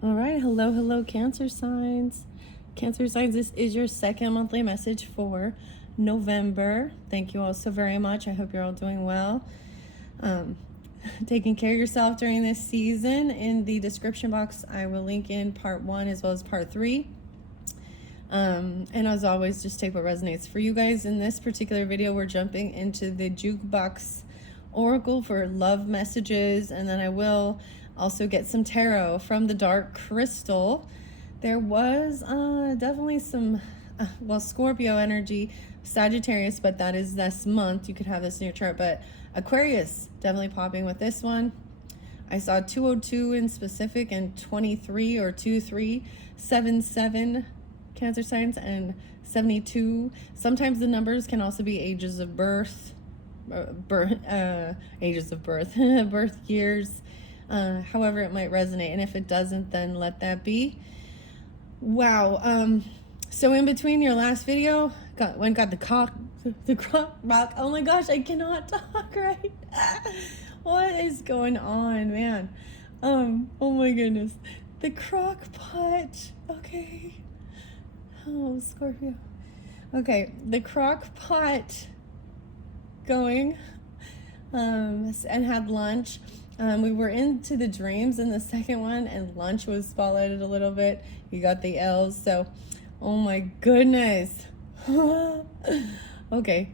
All right, hello, Cancer signs. Cancer signs, this is your second monthly message for November. Thank you all so very much. I hope you're all doing well. Taking care of yourself during this season. In the description box, I will link in part 1 as well as part 3. And as always, just take what resonates for you guys. In this particular video, we're jumping into the Jukebox Oracle for love messages, and then I will also get some tarot from the dark crystal. There was definitely some Scorpio energy, Sagittarius, but that is this month. You could have this in your chart, but Aquarius definitely popping with this one. I saw 202 in specific and 23 or 2377 Cancer signs, and 72. Sometimes the numbers can also be ages of birth, ages of birth, birth years. However it might resonate, and if it doesn't, then let that be. Wow. So in between your last video, got the crock rock. Oh my gosh, I cannot talk right. What is going on, man? Oh my goodness, the crock pot. Okay. Oh, Scorpio. Okay, the crock pot going, and had lunch. We were into the dreams in the second one, and lunch was spotlighted a little bit. You got the L's, so oh my goodness. Okay,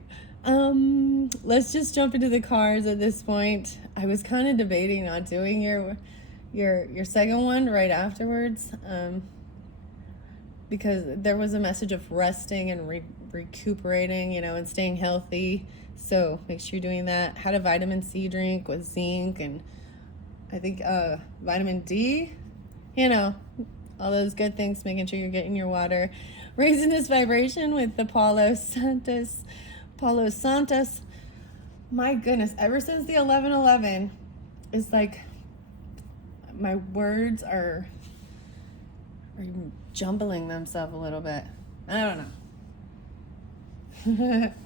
let's just jump into the cards at this point. I was kind of debating not doing your second one right afterwards, because there was a message of resting and recuperating, and staying healthy. So make sure you're doing that. Had a vitamin C drink with zinc and I think vitamin D, all those good things, making sure you're getting your water. Raising this vibration with the Palo Santos. My goodness, ever since the 11:11, it's like my words are jumbling themselves a little bit. I don't know.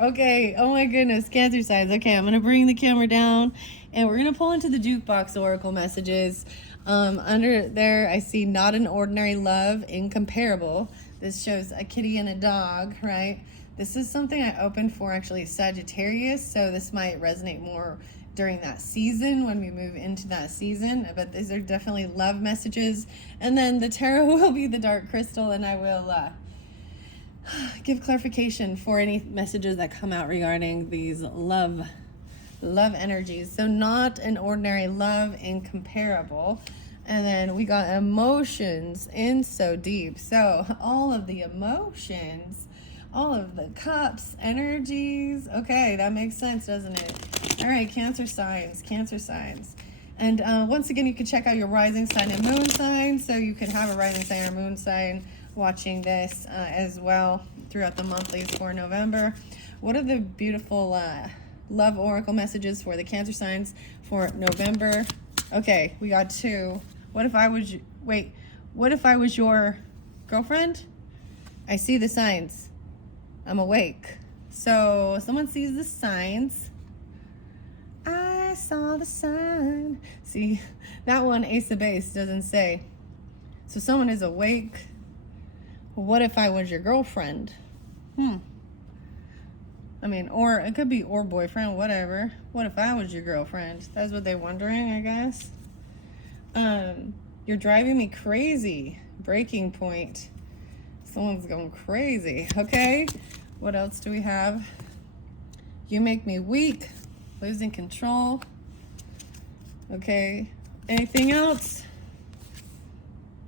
Okay, oh my goodness, Cancer signs. Okay, I'm gonna bring the camera down and we're gonna pull into the Jukebox Oracle messages. Under there I see not an ordinary love, incomparable. This shows a kitty and a dog, right? This is something I opened for actually Sagittarius, so this might resonate more during that season when we move into that season, but these are definitely love messages. And then the tarot will be the dark crystal, and I will give clarification for any messages that come out regarding these love energies. So not an ordinary love, incomparable. And then we got emotions in so deep. So all of the emotions, all of the cups, energies. Okay, that makes sense, doesn't it? All right, Cancer signs. And once again, you can check out your rising sign and moon sign. So you can have a rising sign or moon sign watching this as well throughout the monthlies for November. What are the beautiful love oracle messages for the Cancer signs for November? Okay, we got 2. What if I was your girlfriend? I see the signs. I'm awake. So someone sees the signs. I saw the sign. See, that one, Ace of Base, doesn't say. So someone is awake. What if I was your girlfriend? I mean, or it could be or boyfriend, whatever. What if I was your girlfriend? That's what they're wondering, I guess. You're driving me crazy. Breaking point. Someone's going crazy. Okay. What else do we have? You make me weak. Losing control. Okay. Anything else?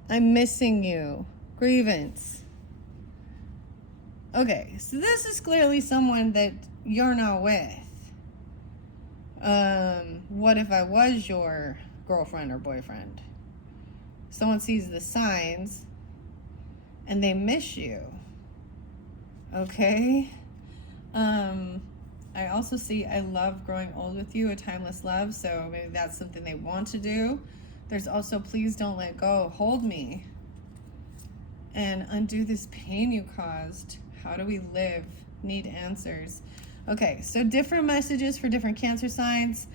I'm missing you. Grievance. Okay, so this is clearly someone that you're not with. What if I was your girlfriend or boyfriend? Someone sees the signs and they miss you. Okay. I also see I love growing old with you, a timeless love. So maybe that's something they want to do. There's also please don't let go. Hold me and undo this pain you caused. How do we live? Need answers. Okay, so different messages for different Cancer signs.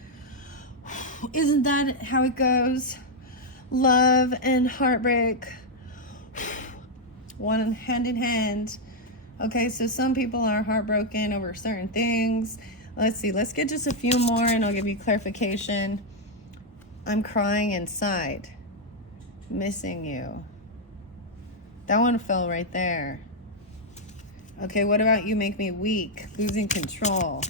Isn't that how it goes? Love and heartbreak, one hand in hand. Okay, so some people are heartbroken over certain things. Let's see, let's get just a few more and I'll give you clarification. I'm crying inside, missing you. That one fell right there. Okay, what about you make me weak, losing control?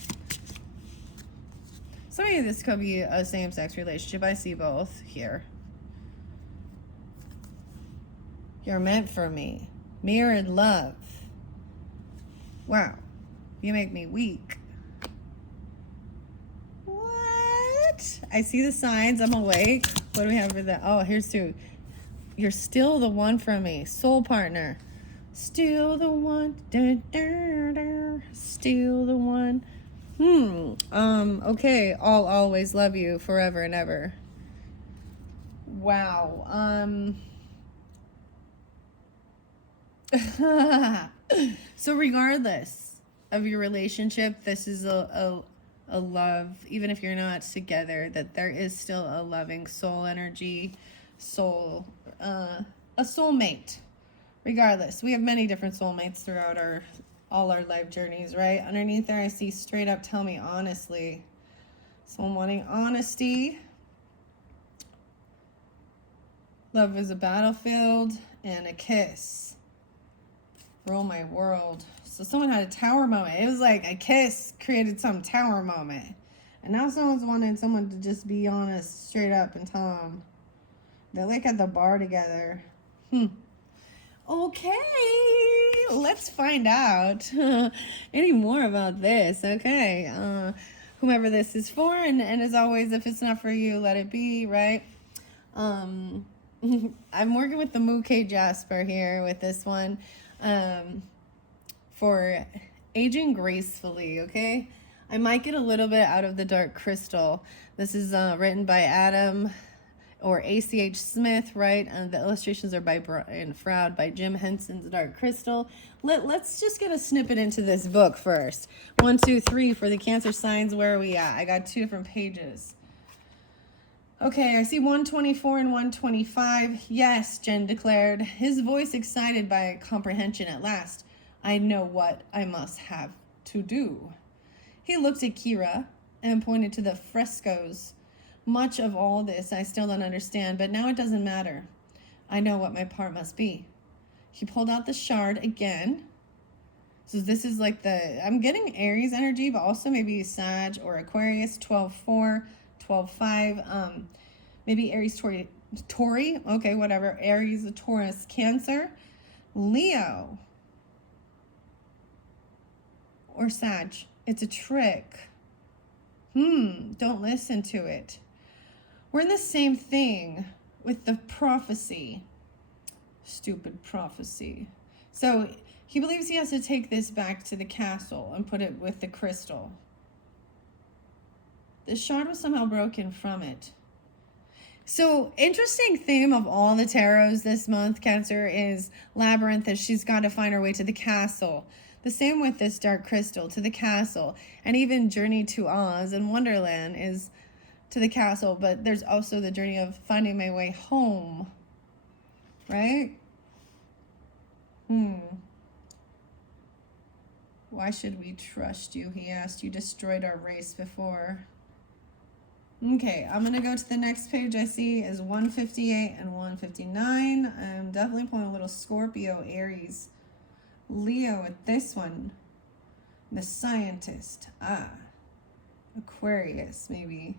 Some of you, this could be a same-sex relationship. I see both here. You're meant for me. Mirrored love. Wow. You make me weak. What? I see the signs. I'm awake. What do we have for that? Oh, here's two. You're still the one for me. Soul partner. Still the one. Still the one. Okay. I'll always love you forever and ever. Wow. So regardless of your relationship, this is a love, even if you're not together, that there is still a loving soul energy, soul, a soulmate. Regardless, we have many different soulmates throughout all our life journeys, right? Underneath there, I see straight up, tell me honestly. So I'm wanting honesty. Love is a battlefield and a kiss. Rule my world. So someone had a tower moment. It was like a kiss created some tower moment. And now someone's wanting someone to just be honest, straight up, and tell them. They're like at the bar together. Okay, let's find out any more about this. Okay, whomever this is for, and as always, if it's not for you, let it be, right? I'm working with the Mookie Jasper here with this one for aging gracefully, okay? I might get a little bit out of the Dark Crystal. This is written by Adam or A.C.H. Smith, right? And the illustrations are by Brian Froud, by Jim Henson's Dark Crystal. Let's just get a snippet into this book first. 1, 2, 3 for the Cancer signs. Where are we at? I got 2 different pages. Okay, I see 124 and 125. Yes, Jen declared, his voice excited by comprehension at last. I know what I must have to do. He looked at Kira and pointed to the frescoes. Much of all this I still don't understand, but now it doesn't matter. I know what my part must be. He pulled out the shard again. So this is like I'm getting Aries energy, but also maybe Sag or Aquarius, 12-4, 12-5, maybe Aries, Tauri, okay, whatever, Aries, Taurus, Cancer, Leo, or Sag. It's a trick. Don't listen to it. We're in the same thing with the prophecy. Stupid prophecy. So he believes he has to take this back to the castle and put it with the crystal. The shard was somehow broken from it. So interesting theme of all the tarots this month, Cancer, is Labyrinth, that she's got to find her way to the castle. The same with this Dark Crystal, to the castle. And even Journey to Oz and Wonderland is to the castle, but there's also the journey of finding my way home, right? Why should we trust you? He asked. You destroyed our race before. Okay, I'm gonna go to the next page. I see is 158 and 159. I'm definitely pulling a little Scorpio, Aries, Leo at this one. The Scientist. Aquarius, maybe.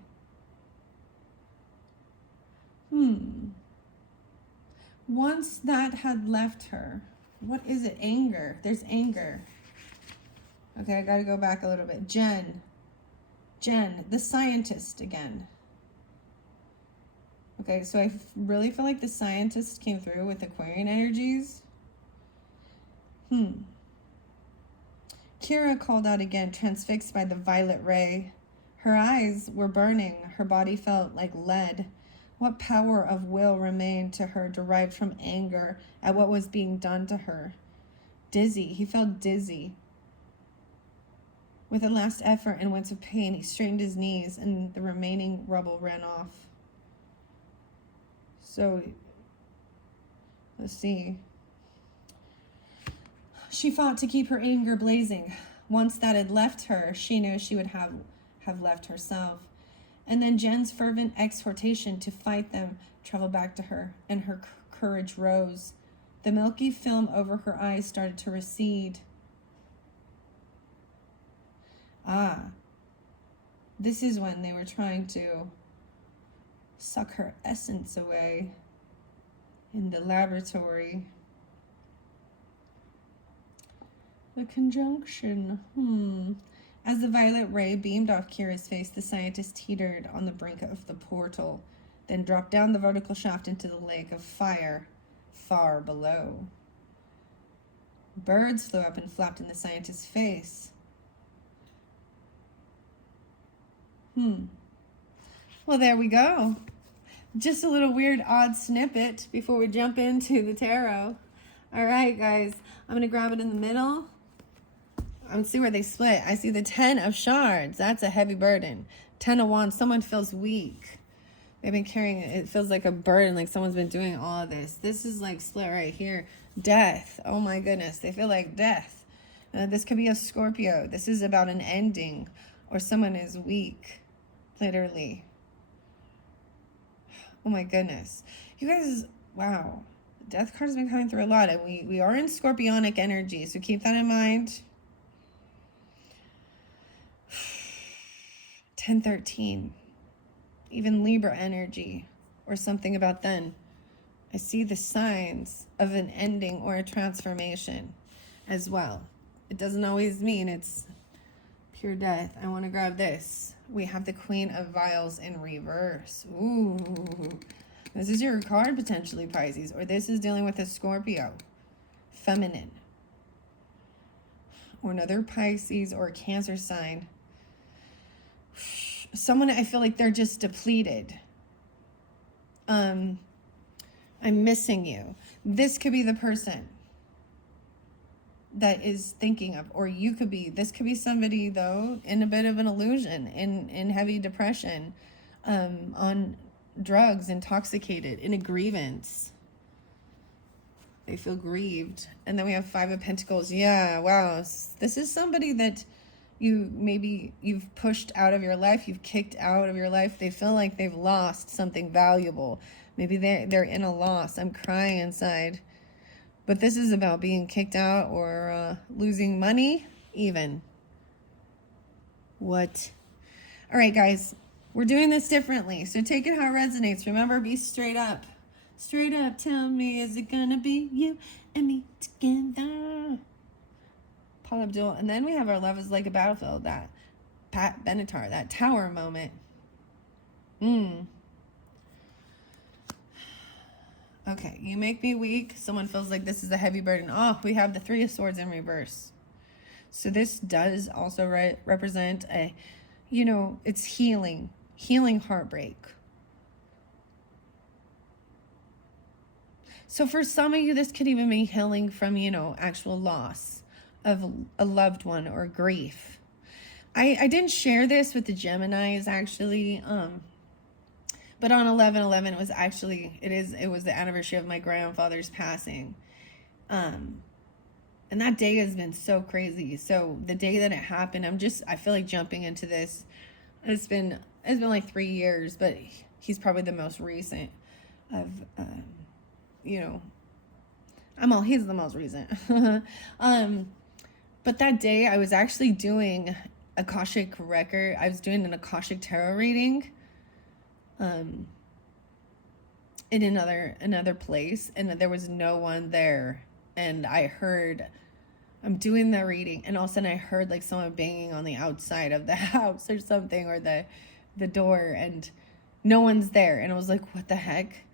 Once that had left her, what is it? Anger. There's anger. Okay, I gotta go back a little bit. Jen, the Scientist again. Okay, so I really feel like the Scientist came through with Aquarian energies. Kira called out again, transfixed by the violet ray. Her eyes were burning. Her body felt like lead. What power of will remained to her derived from anger at what was being done to her? Dizzy. He felt dizzy. With a last effort and wince of pain, he straightened his knees and the remaining rubble ran off. So, let's see. She fought to keep her anger blazing. Once that had left her, she knew she would have left herself. And then Jen's fervent exhortation to fight them traveled back to her, and her courage rose. The milky film over her eyes started to recede. Ah, this is when they were trying to suck her essence away in the laboratory. The conjunction. As the violet ray beamed off Kira's face, the scientist teetered on the brink of the portal, then dropped down the vertical shaft into the lake of fire far below. Birds flew up and flapped in the scientist's face. Well, there we go. Just a little weird, odd snippet before we jump into the tarot. All right, guys. I'm going to grab it in the middle. I'm see where they split. I see the 10 of shards. That's a heavy burden. 10 of wands. Someone feels weak. They've been carrying it. It feels like a burden, like someone's been doing all of this. This is like split right here. Death. Oh my goodness. They feel like death. This could be a Scorpio. This is about an ending, or someone is weak. Literally. Oh my goodness. You guys, wow. Death card has been coming through a lot, and we are in scorpionic energy, so keep that in mind. 10-13. Even Libra energy, or something about then. I see the signs of an ending or a transformation as well. It doesn't always mean it's pure death. I want to grab this. We have the Queen of Vials in reverse. Ooh. This is your card, potentially, Pisces. Or this is dealing with a Scorpio. Feminine. Or another Pisces or Cancer sign. Someone, I feel like they're just depleted. I'm missing you. This could be the person that is thinking of, or you could be, this could be somebody though in a bit of an illusion, in heavy depression, on drugs, intoxicated, in a grievance. They feel grieved. And then we have 5 of Pentacles. Yeah, wow. This is somebody that you've pushed out of your life, you've kicked out of your life. They feel like they've lost something valuable. Maybe they're in a loss. I'm crying inside. But this is about being kicked out or losing money, even. What? All right, guys. We're doing this differently. So take it how it resonates. Remember, be straight up. Straight up, tell me, is it gonna be you and me together? Paul Abdul. And then we have our love is like a battlefield. That Pat Benatar, that tower moment. Okay, you make me weak. Someone feels like this is a heavy burden. Oh, we have the 3 of Swords in reverse. So this does also represent a, it's healing heartbreak. So for some of you, this could even be healing from, actual loss of a loved one or grief. I didn't share this with the Geminis, actually, but on 11/11, it was the anniversary of my grandfather's passing. And that day has been so crazy. So the day that it happened, I feel like jumping into this. It's been like 3 years, but he's probably the most recent of, he's the most recent. But that day I was actually doing Akashic record. I was doing an Akashic tarot reading in another place, and there was no one there. And I'm doing the reading, and all of a sudden I heard like someone banging on the outside of the house or something, or the door, and no one's there. And I was like, what the heck?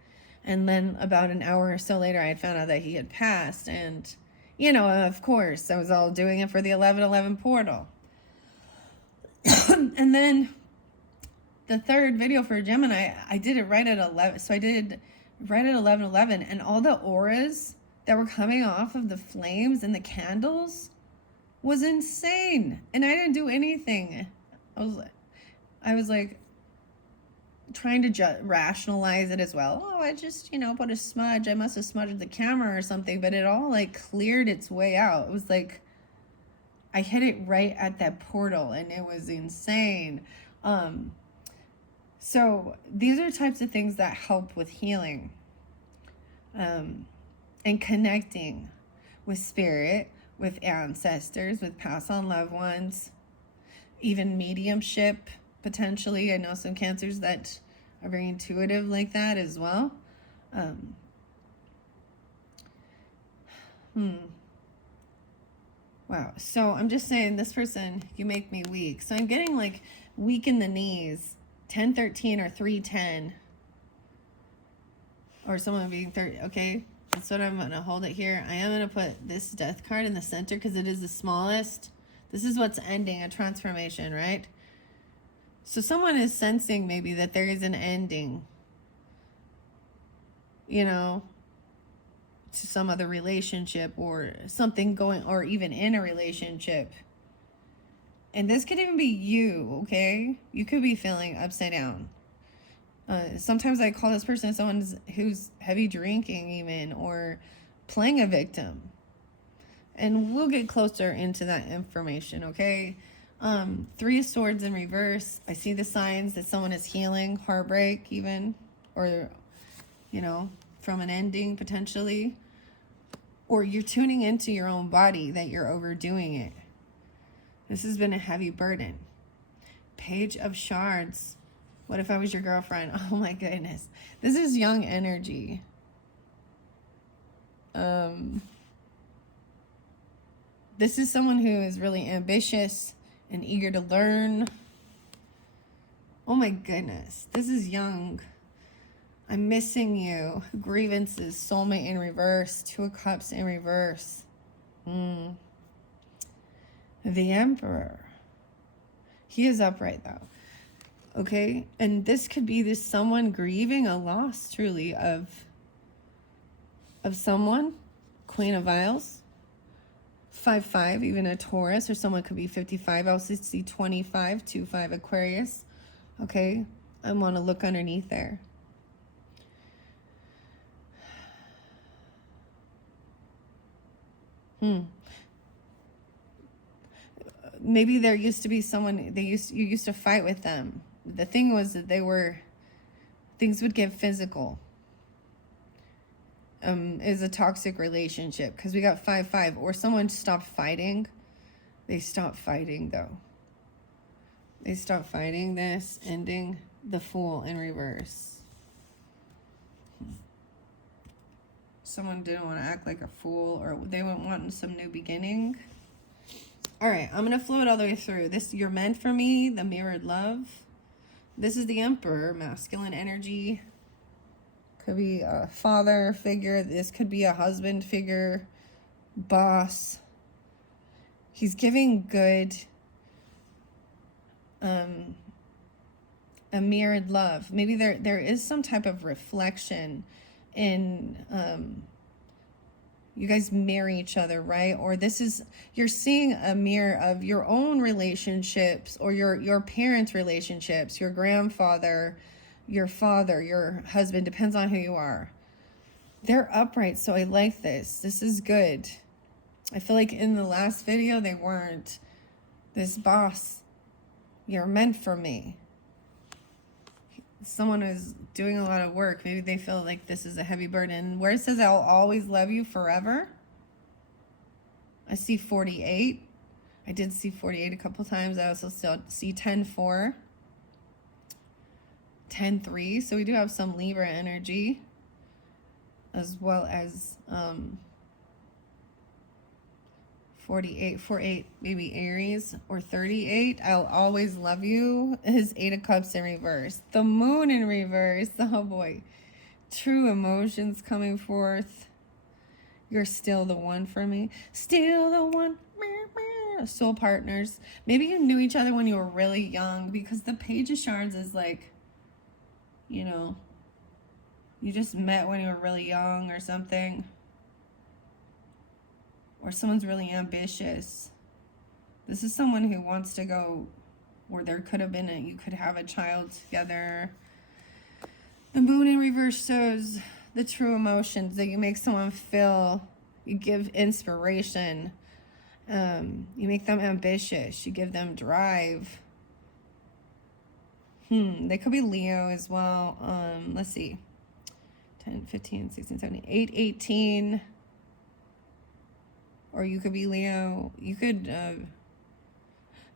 And then about an hour or so later, I had found out that he had passed. And, of course, I was all doing it for the 11/11 portal. And then the third video for Gemini, I did it right at 11. So I did right at 11/11. And all the auras that were coming off of the flames and the candles was insane. And I didn't do anything. I was like, trying to rationalize it as well. Oh, I just, put a smudge. I must have smudged the camera or something. But it all like cleared its way out. It was like I hit it right at that portal, and it was insane. So these are types of things that help with healing, and connecting with spirit, with ancestors, with past on loved ones, even mediumship potentially. I know some cancers that are very intuitive like that as well. Wow. So I'm just saying, this person, you make me weak. So I'm getting like weak in the knees, 1013 or 310, or someone being 30. Okay, that's what I'm gonna hold it here. I am gonna put this death card in the center because it is the smallest. This is what's ending a transformation, right? So someone is sensing maybe that there is an ending, to some other relationship or something going, or even in a relationship. And this could even be you, okay? You could be feeling upside down. Sometimes I call this person someone who's heavy drinking even, or playing a victim. And we'll get closer into that information, okay? 3 of Swords in reverse. I see the signs that someone is healing, heartbreak even, or, from an ending potentially. Or you're tuning into your own body, that you're overdoing it. This has been a heavy burden. Page of Shards. What if I was your girlfriend? Oh my goodness. This is young energy. This is someone who is really ambitious and eager to learn. Oh my goodness. This is young. I'm missing you. Grievances. Soulmate in reverse. 2 of Cups in reverse. The Emperor. He is upright though. Okay. And this could be this someone grieving a loss truly of someone. Queen of Vials. 5-5, even a Taurus, or someone could be 55. I also see 25, 2-5 Aquarius. Okay. I want to look underneath there. Maybe there used to be someone you used to fight with them. The thing was that things would get physical. Is a toxic relationship, because we got 5-5, or someone stopped fighting. They stopped fighting though. They stopped fighting. This ending. The Fool in reverse. Someone didn't want to act like a fool, or they were wanting some new beginning. All right, I'm going to flow it all the way through. This, you're meant for me, the mirrored love. This is the Emperor, masculine energy. Could be a father figure. This could be a husband figure, boss. He's giving good, a mirrored love. Maybe there is some type of reflection in, you guys marry each other, right? Or you're seeing a mirror of your own relationships, or your parents' relationships, your grandfather, your father, your husband, depends on who you are. They're upright, so I like this. This is good. I feel like in the last video, they weren't. This boss, you're meant for me. Someone who's doing a lot of work, maybe they feel like this is a heavy burden. Where it says, I'll always love you forever, I see 48. I did see 48 a couple times. I also still see 10-4. 10-3. So we do have some Libra energy, as well as 48, maybe Aries, or 38. I'll always love you is 8 of Cups in reverse. The Moon in reverse. Oh boy. True emotions coming forth. You're still the one for me. Still the one. Soul partners. Maybe you knew each other when you were really young, because the Page of Shards is like, you just met when you were really young or something. Or someone's really ambitious. This is someone who wants to go, or there could have been you could have a child together. The moon in reverse shows the true emotions that you make someone feel. You give inspiration. You make them ambitious. You give them drive. They could be Leo as well. Let's see. 10, 15, 16, 17, 8, 18. Or you could be Leo. You could...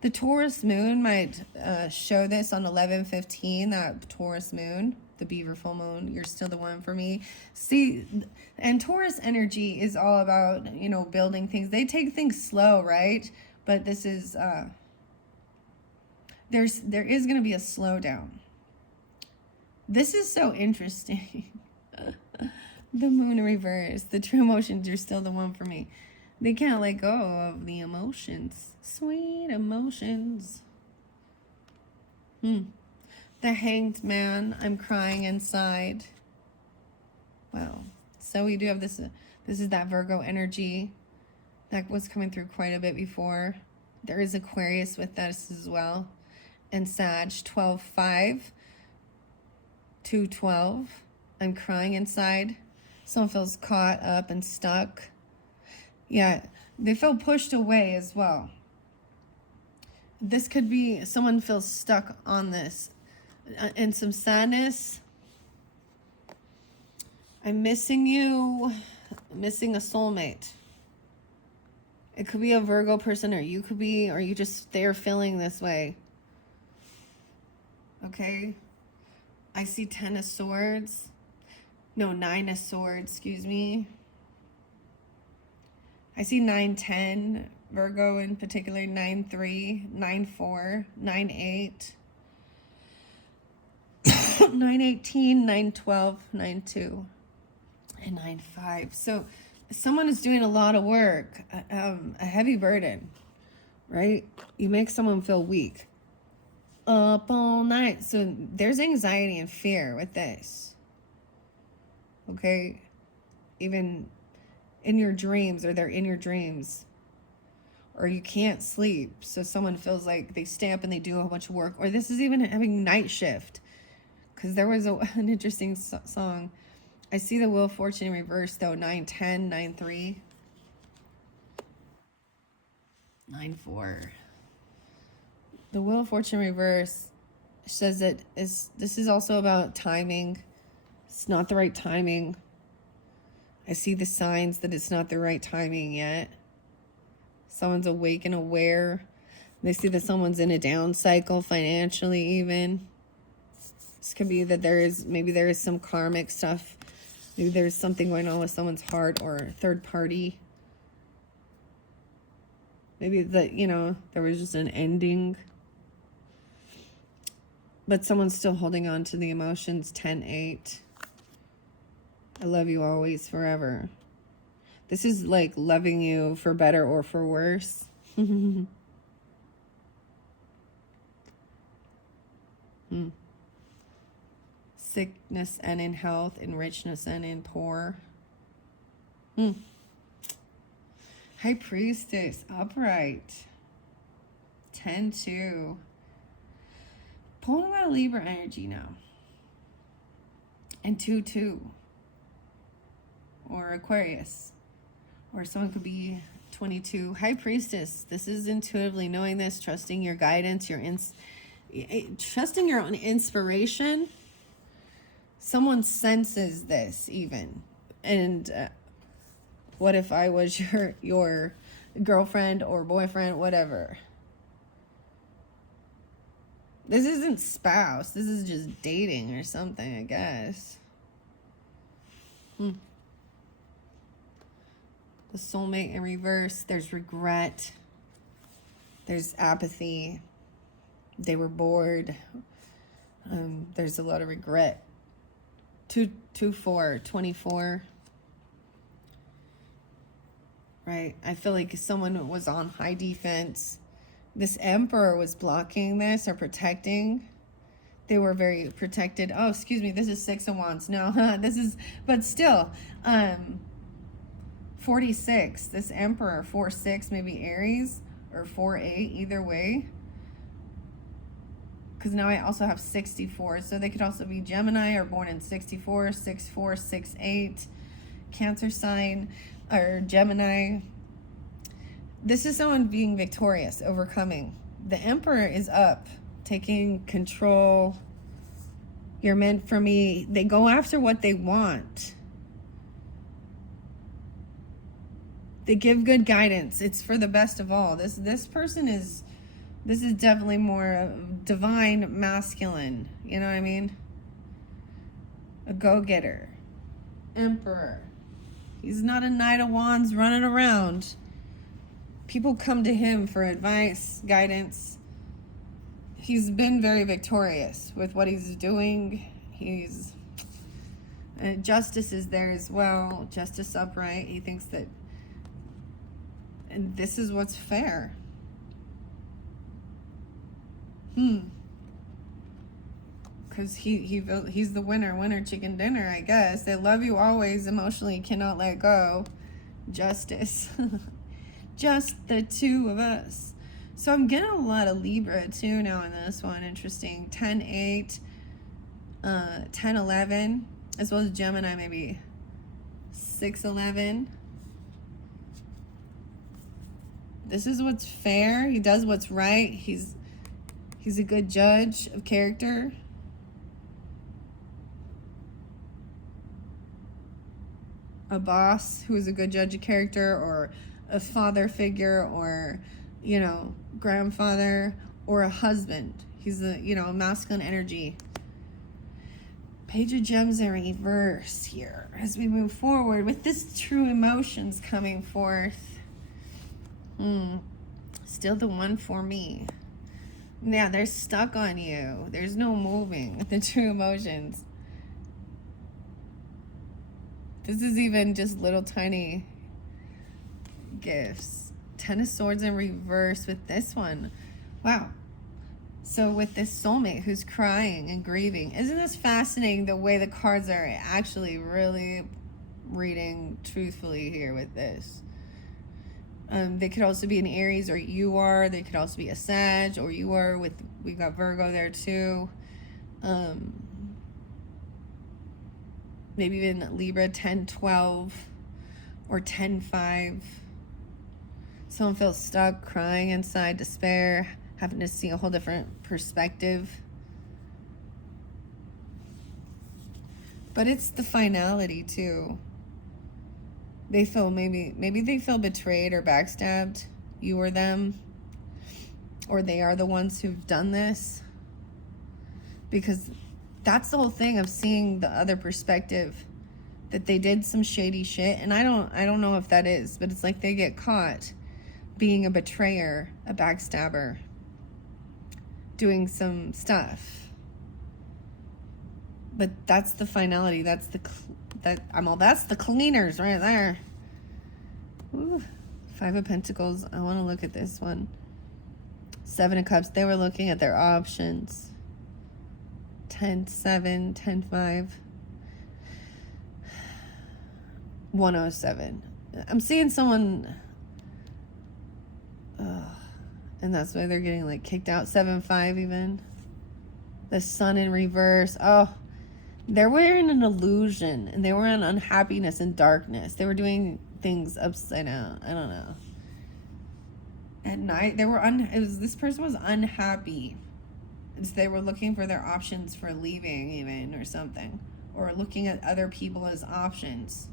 the Taurus moon might show this on 11/15, that Taurus moon, the Beaver full moon. You're still the one for me. See, and Taurus energy is all about, you know, building things. They take things slow, right? But this is, there is going to be a slowdown. This is so interesting. The moon in reverse. The true emotions are still the one for me. They can't let go of the emotions. Sweet emotions. The Hanged Man. I'm crying inside. Wow. So we do have this. This is that Virgo energy that was coming through quite a bit before. There is Aquarius with us as well. And Sag, 12/5 to 12. I'm crying inside. Someone feels caught up and stuck. Yeah, they feel pushed away as well. This could be someone feels stuck on this. And some sadness. I'm missing you. I'm missing a soulmate. It could be a Virgo person, or you could be, or you just, they're feeling this way. Okay? I see 10 of Swords. No, 9 of Swords, excuse me. I see 9-10, Virgo in particular, 9-3, 9-4, 9-8, 9-18, 9-12, 9-2, and 9-5. So someone is doing a lot of work, a heavy burden, right? You make someone feel weak. Up all night. So there's anxiety and fear with this. Okay? Even in your dreams, or they're in your dreams, or you can't sleep, so someone feels like they stay up and they do a whole bunch of work, or this is even having night shift, because there was an interesting song. I see the Wheel of Fortune in reverse though. 9-10, 9-3, 9-4. The Wheel of Fortune reverse says that this is also about timing. It's not the right timing. I see the signs that it's not the right timing yet. Someone's awake and aware. They see that someone's in a down cycle financially even. This could be that maybe there is some karmic stuff. Maybe there's something going on with someone's heart or third party. Maybe that, you know, there was just an ending. But someone's still holding on to the emotions. 10-8. I love you always, forever. This is like loving you for better or for worse. Sickness and in health, in richness and in poor. High Priestess, upright. 10-2. Pulling a lot of Libra energy now. And 2-2. Or Aquarius, or someone could be 22. High Priestess. This is intuitively knowing this, trusting your guidance, trusting your own inspiration. Someone senses this even. And what if I was your girlfriend or boyfriend, whatever? This isn't spouse. This is just dating or something, I guess. The soulmate in reverse. There's regret. There's apathy. They were bored. There's a lot of regret. 2-4, 24. Right? I feel like someone was on high defense. This Emperor was blocking this or protecting. They were very protected. Oh, excuse me. This is 6 of Wands. No, this is, but still, 46. This Emperor, 4-6, maybe Aries, or 4-8, either way. because now I also have 64. So they could also be Gemini or born in 64, 64, 68, Cancer sign, or Gemini. This is someone being victorious, overcoming. The Emperor is up, taking control. You're meant for me. They go after what they want. They give good guidance. It's for the best of all. This person is, this is definitely more divine masculine. You know what I mean? A go-getter. Emperor. He's not a Knight of Wands running around. People come to him for advice, guidance. He's been very victorious with what he's doing. Justice is there as well. Justice upright. He thinks that, and this is what's fair. Because he's the winner chicken dinner, I guess. They love you always, emotionally cannot let go. Justice. Just the two of us. So I'm getting a lot of Libra too now in this one. Interesting. 10-8, 10-11, as well as Gemini, maybe 6-11. This is what's fair. He does what's right. He's a good judge of character. A boss who is a good judge of character, or a father figure, or, you know, grandfather, or a husband. He's a, you know, masculine energy. Page of Gems in reverse here as we move forward with this true emotions coming forth. Still the one for me. Yeah, they're stuck on you. There's no moving with the true emotions. This is even just little tiny gifts. 10 of Swords in reverse with this one. Wow. So with this soulmate who's crying and grieving, isn't this fascinating the way the cards are actually really reading truthfully here with this? They could also be an Aries, or you are. They could also be a Sag, or you are with, we've got Virgo there too. Maybe even Libra, 10-12, or 10-5. Someone feels stuck, crying inside, despair, having to see a whole different perspective. But it's the finality too. They feel maybe they feel betrayed or backstabbed, you or them, or they are the ones who've done this. Because that's the whole thing of seeing the other perspective, that they did some shady shit, and I don't know if that is, but it's like they get caught being a betrayer, a backstabber, doing some stuff. But that's the finality. That's the cleaners right there. Ooh, 5 of Pentacles. I want to look at this one. 7 of Cups. They were looking at their options. 10-7, 10-5, 107. I'm seeing someone, and that's why they're getting like kicked out. 7-5 even. The Sun in reverse. Oh, they were in an illusion, and they were in unhappiness and darkness. They were doing things upside down. I don't know. At night, they were this person was unhappy. They were looking for their options for leaving even, or something, or looking at other people as options.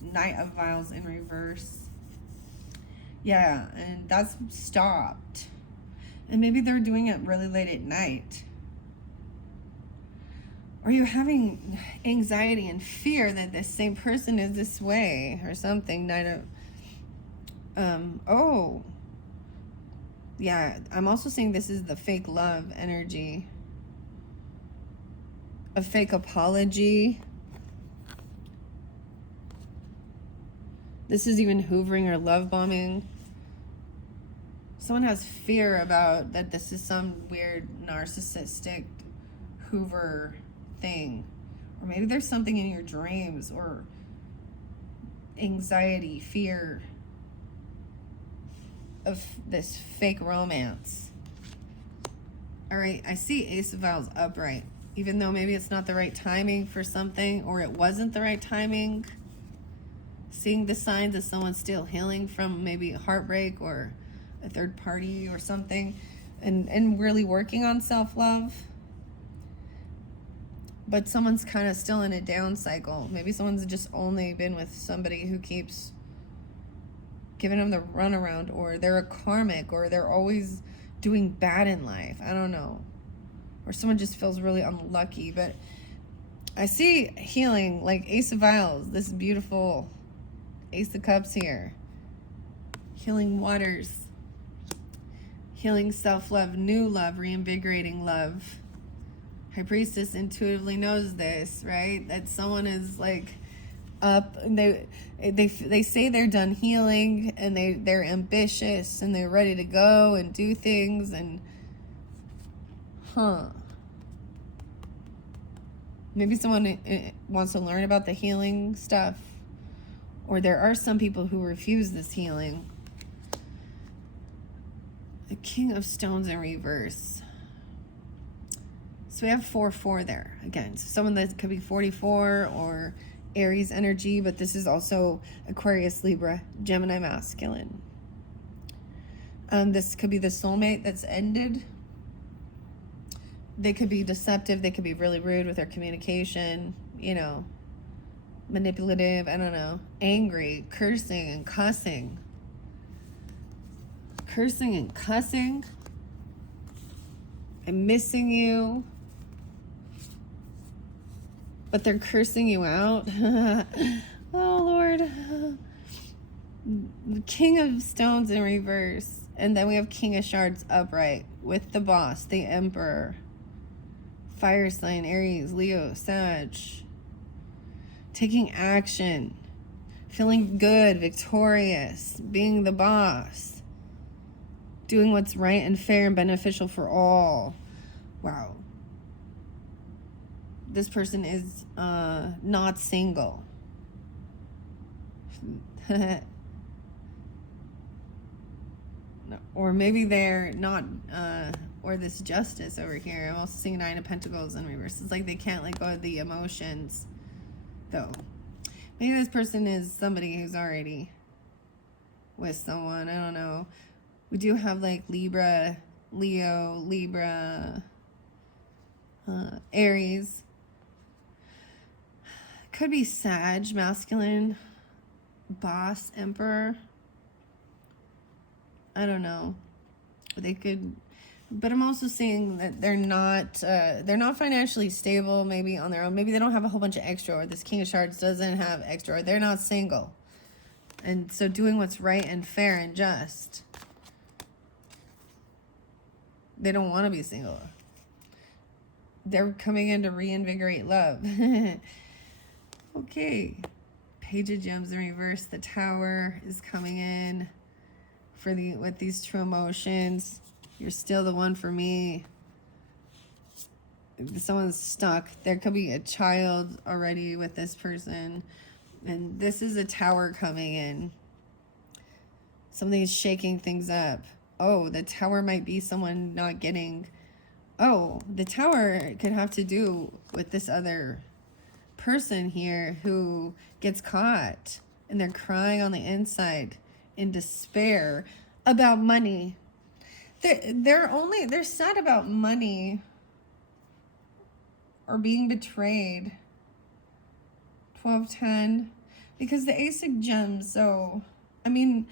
Knight of Vials in reverse. Yeah, and that's stopped. And maybe they're doing it really late at night. Or you're having anxiety and fear that this same person is this way or something. Knight of... Yeah, I'm also seeing this is the fake love energy. A fake apology. This is even hoovering or love bombing. Someone has fear about that this is some weird narcissistic hoover thing. Or maybe there's something in your dreams, or anxiety, fear of this fake romance. All right, I see Ace of Vials upright. Even though maybe it's not the right timing for something, or it wasn't the right timing. Seeing the signs of someone still healing from maybe heartbreak or a third party or something, and really working on self-love. But someone's kind of still in a down cycle. Maybe someone's just only been with somebody who keeps giving them the runaround, or they're a karmic, or they're always doing bad in life. I don't know. Or someone just feels really unlucky. But I see healing, like Ace of Vials, this beautiful Ace of Cups here. Healing waters. Healing self-love, new love, reinvigorating love. High Priestess intuitively knows this, right? That someone is like up, and they say they're done healing, and they're ambitious, and they're ready to go and do things, and maybe someone wants to learn about the healing stuff, or there are some people who refuse this healing. The King of Stones in reverse. So we have 4-4 there. Again, so someone that could be 44 or Aries energy, but this is also Aquarius, Libra, Gemini masculine. This could be the soulmate that's ended. They could be deceptive. They could be really rude with their communication, you know, manipulative, I don't know, angry, cursing and cussing. Cursing and cussing. I'm missing you. But they're cursing you out. Oh, Lord. The King of Stones in reverse. And then we have King of Shards upright with the boss, the Emperor. Fire sign, Aries, Leo, Sag. Taking action. Feeling good, victorious. Being the boss. Doing what's right and fair and beneficial for all. Wow. This person is not single. Or maybe they're not, or this Justice over here. I'm also seeing 9 of Pentacles in reverse. It's like they can't let go of the emotions, though. Maybe this person is somebody who's already with someone. I don't know. We do have like Libra, Leo, Libra, Aries. Could be Sag, masculine, boss, Emperor. I don't know. They could, but I'm also seeing that they're not financially stable. Maybe on their own. Maybe they don't have a whole bunch of extra. Or this King of Shards doesn't have extra. Or they're not single, and so doing what's right and fair and just. They don't want to be single. They're coming in to reinvigorate love. Okay. Page of Gems in reverse. The Tower is coming in with these true emotions. You're still the one for me. If someone's stuck. There could be a child already with this person. And this is a Tower coming in. Something is shaking things up. Oh, the Tower might be someone not getting... Oh, the Tower could have to do with this other person here who gets caught. And they're crying on the inside in despair about money. They're sad about money or being betrayed. 12-10. Because the Ace of Gems, so... I mean...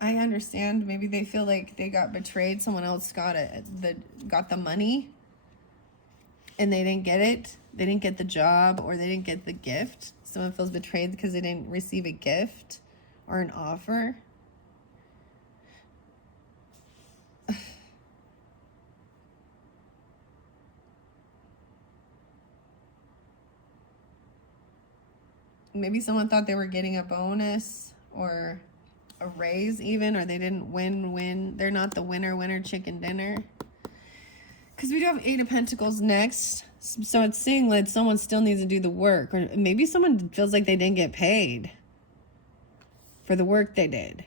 I understand. Maybe they feel like they got betrayed. Someone else got the money, and they didn't get it. They didn't get the job, or they didn't get the gift. Someone feels betrayed because they didn't receive a gift or an offer. Maybe someone thought they were getting a bonus or a raise even, or they didn't win. They're not the winner chicken dinner. Because we do have 8 of Pentacles next. So it's saying that someone still needs to do the work. Or maybe someone feels like they didn't get paid for the work they did.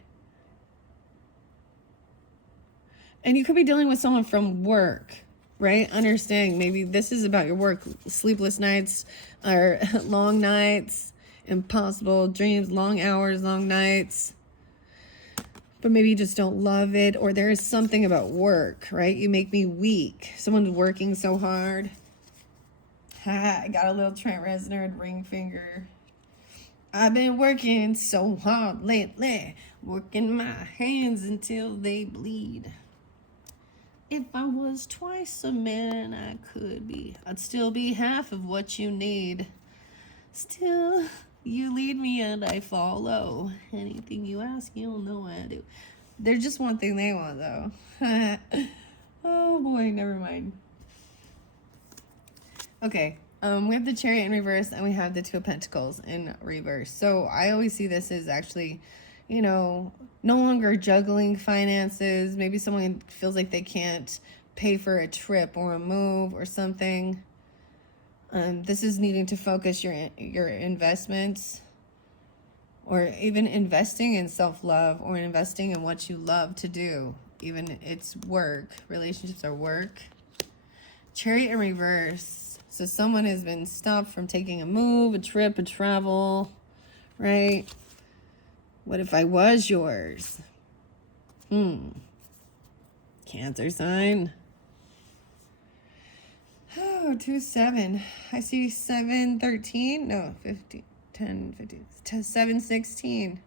And you could be dealing with someone from work. right? Understanding maybe this is about your work, sleepless nights or long nights, impossible dreams, long hours, long nights. But maybe you just don't love it, or there is something about work, right? You make me weak. Someone's working so hard. Ha, I got a little Trent Reznor ring finger. I've been working so hard lately, working my hands until they bleed. If I was twice a man I could be, I'd still be half of what you need. Still, you lead me and I follow. Anything you ask, you'll know I do. There's just one thing they want, though. Oh boy, never mind. Okay, we have the Chariot in reverse and we have the Two of Pentacles in reverse. So I always see this as actually, you know, no longer juggling finances. Maybe someone feels like they can't pay for a trip or a move or something. This is needing to focus your investments, or even investing in self-love, or investing in what you love to do. Even it's work. Relationships are work. Chariot in reverse. So someone has been stopped from taking a move, a trip, a travel, right? What if I was yours? Cancer sign. Oh, 2-7. I see 7-13. No, 15, 10, 15, 7-16.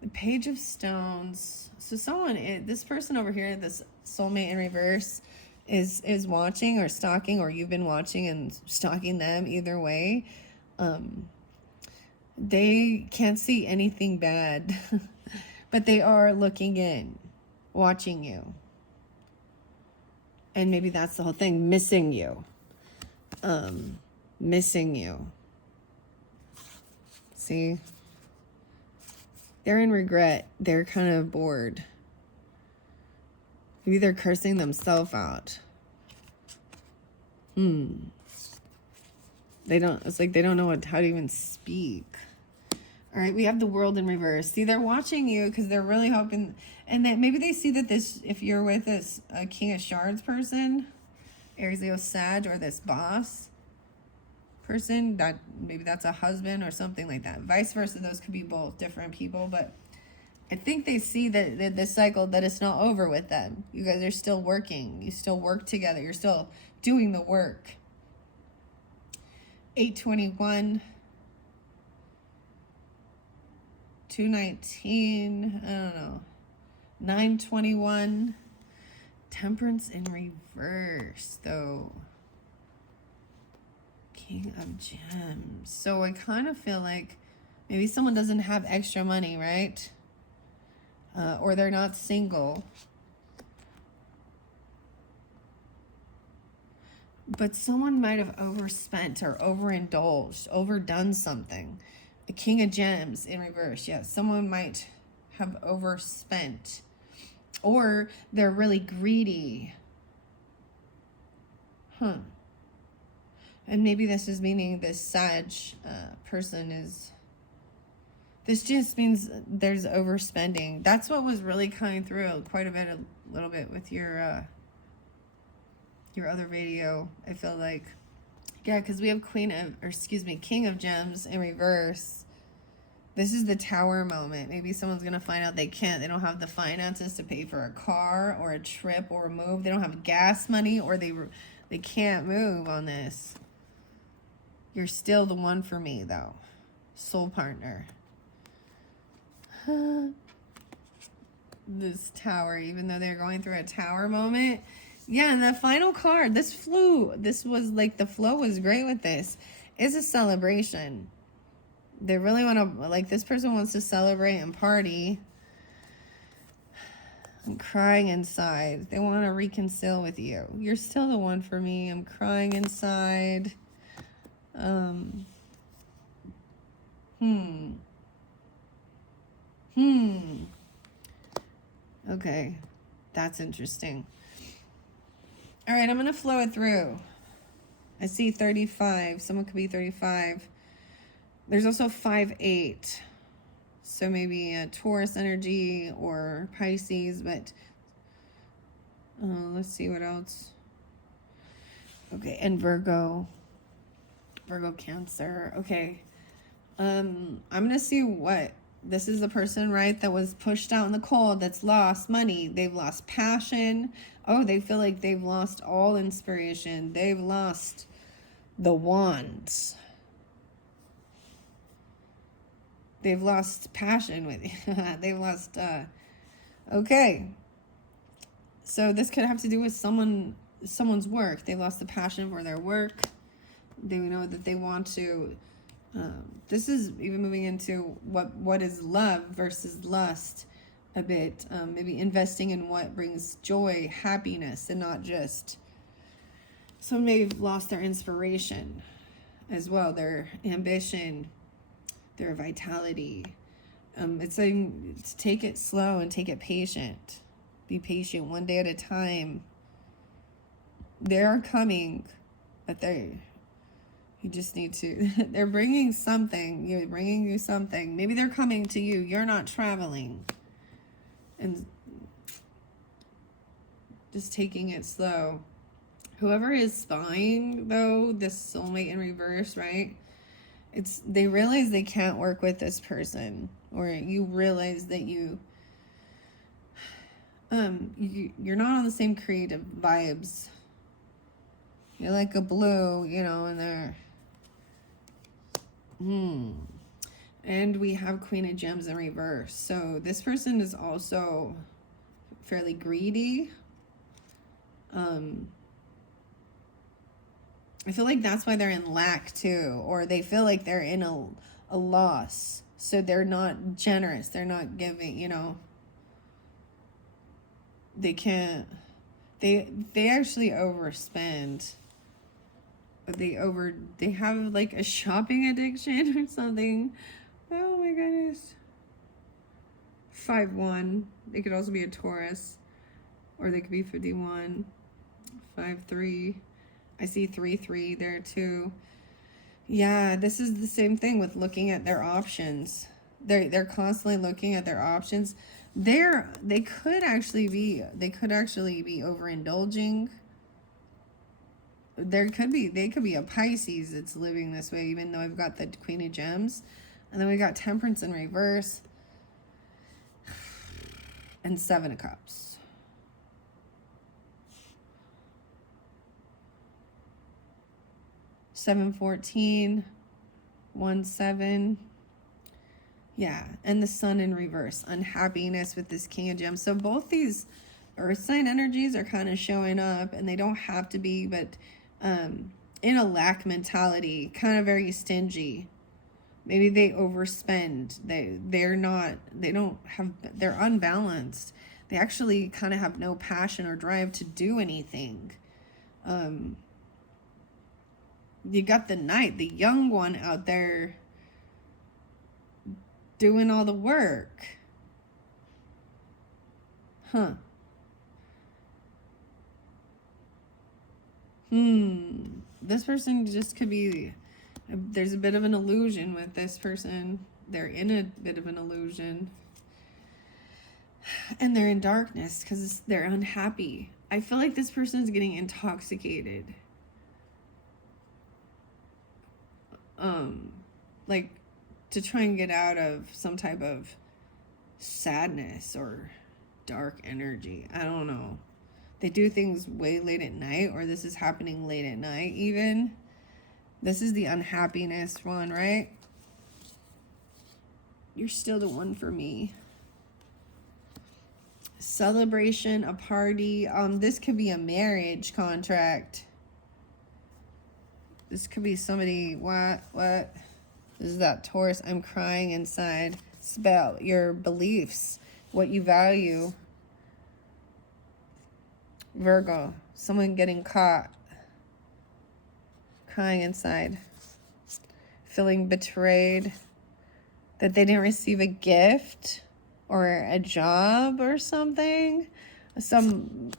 The Page of Stones. So someone, this person over here, this soulmate in reverse, is watching or stalking, or you've been watching and stalking them. Either way, they can't see anything bad, but they are looking in, watching you. And maybe that's the whole thing, missing you. Missing you. See? They're in regret. They're kind of bored. Maybe they're cursing themselves out. They don't, it's like they don't know how to even speak. All right, we have the World in reverse. See, they're watching you because they're really hoping, and that maybe they see that this, if you're with this King of Shards person, Aries, Leo, Sag, or this boss person, that maybe that's a husband or something like that. Vice versa, those could be both different people, but I think they see that this cycle, that it's not over with them. You guys are still working. You still work together. You're still doing the work. 8-21. 2-19, I don't know. 9-21. Temperance in reverse, though. King of Gems. So I kind of feel like maybe someone doesn't have extra money, right? Or they're not single. But someone might have overspent or overindulged, overdone something. The King of Gems in reverse. Yeah, someone might have overspent. Or they're really greedy. And maybe this is meaning this Sag person is... This just means there's overspending. That's what was really coming through quite a little bit with your other video, I feel like. Yeah, because we have King of Gems in reverse. This is the Tower moment. Maybe someone's going to find out they don't have the finances to pay for a car or a trip or a move. They don't have gas money, or they can't move on this. You're still the one for me, though. Soul partner. This Tower, even though they're going through a Tower moment. Yeah, and the final card, this was like, the flow was great with this. It's a celebration. They really want to, like, this person wants to celebrate and party. I'm crying inside. They want to reconcile with you. You're still the one for me. I'm crying inside. Okay, that's interesting. All right, I'm going to flow it through. I see 35. Someone could be 35. There's also 5-8. So maybe a Taurus energy or Pisces, but let's see what else. Okay, and Virgo, Cancer. Okay. I'm gonna see what this is. The person, right, that was pushed out in the cold, that's lost money, they've lost passion. Oh, they feel like they've lost all inspiration, they've lost the wands, they've lost passion with they've lost okay, so this could have to do with someone's work. They've lost the passion for their work. They know that they want to this is even moving into what is love versus lust a bit. Maybe investing in what brings joy, happiness, and not just. Some may have lost their inspiration as well, their ambition, their vitality. It's saying to take it slow and take it patient. Be patient, one day at a time. They are coming, but you just need to, they're bringing something. You're bringing you something. Maybe they're coming to you. You're not traveling. And just taking it slow. Whoever is spying, though, this soulmate in reverse, right? They realize they can't work with this person. Or you realize that you're not on the same creative vibes. You're like a blue, and they're... And we have Queen of Gems in reverse. So this person is also fairly greedy. I feel like that's why they're in lack too. Or they feel like they're in a loss. So they're not generous. They're not giving, They can't... They actually overspend. They have like a shopping addiction or something. Oh my goodness. 5-1. They could also be a Taurus, or they could be 51. 5-3. I see 3-3 there too. Yeah, this is the same thing with looking at their options. They're constantly looking at their options. They could actually be overindulging. They could be a Pisces that's living this way, even though I've got the Queen of Gems. And then we got Temperance in reverse. And 7 of Cups. Seven 14, 1 7. Yeah, and the Sun in reverse. Unhappiness with this King of Gems. So both these Earth sign energies are kind of showing up, and they don't have to be, but in a lack mentality, kind of very stingy. Maybe they overspend. They're unbalanced. They actually kind of have no passion or drive to do anything. You got the Knight, the young one out there doing all the work. This person just could be... There's a bit of an illusion with this person. They're in a bit of an illusion. And they're in darkness because they're unhappy. I feel like this person is getting intoxicated. Like to try and get out of some type of sadness or dark energy. I don't know. They do things way late at night, or this is happening late at night even. This is the unhappiness one, right? You're still the one for me. Celebration, a party. This could be a marriage contract. This could be somebody, what? This is that Taurus. I'm crying inside. It's about your beliefs, what you value. Virgo, someone getting caught. Crying inside. Feeling betrayed. That they didn't receive a gift or a job or something.